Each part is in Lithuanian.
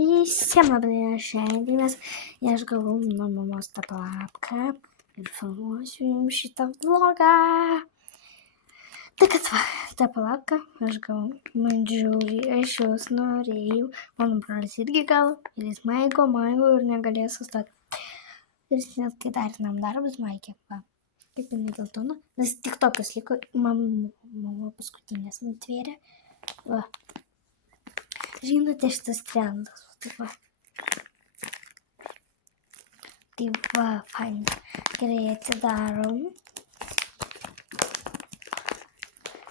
Visiem labai šiandienas aš gavau nuo mamos tą lapką ir filmuosiu jums šitą vlogą. Tai kad va, tą lapką aš gavau, man žiauriai, aš jos norėjau, mano brolis irgi gavo ir jis maigo ir negalėjo sustoti. Ir jis net kai darinam darbus maikė, va, kaip jinai geltona, nes tik tokios liko, mama paskutinės nutvėrė, va. Žinote šitas trendas, tai va. Tai va, fain. Gerai atidarom.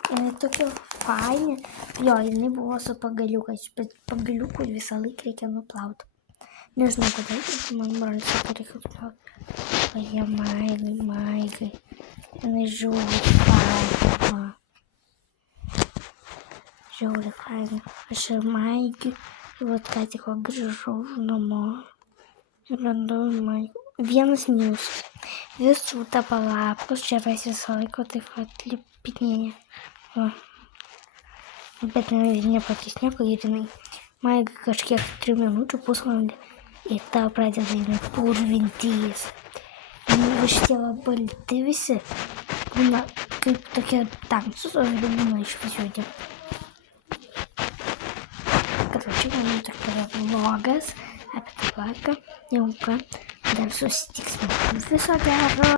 Jinai tokia fainė. Jo, jinai buvo su pagaliukais, bet pagaliukų visą laiką reikia nuplauti. Nežinau, kodėl, bet man brolis sako, reikia nuplauti. Va, jie maigai. Jinai žiauriai faina. Žiauriai faina. Aš ir maigiu. Ir vat ką tik grįžau namo. Ir bandau maigiu. Vienas minusas. Visų tapalapus čia visą laiką taip pat lipinėja. Bet nepatys nieko ir jinai maigai kažkiek 3 minučių, pusvalandį. Ir tau pradeda jinai purvintis. Ir šitie balti visi. Būna kaip tokie tamsus, o vėliau būna išvažiuoti. Короче, man tokia vlogas apie tą lapką. Jau ką, dar susitiksim. Viso gero.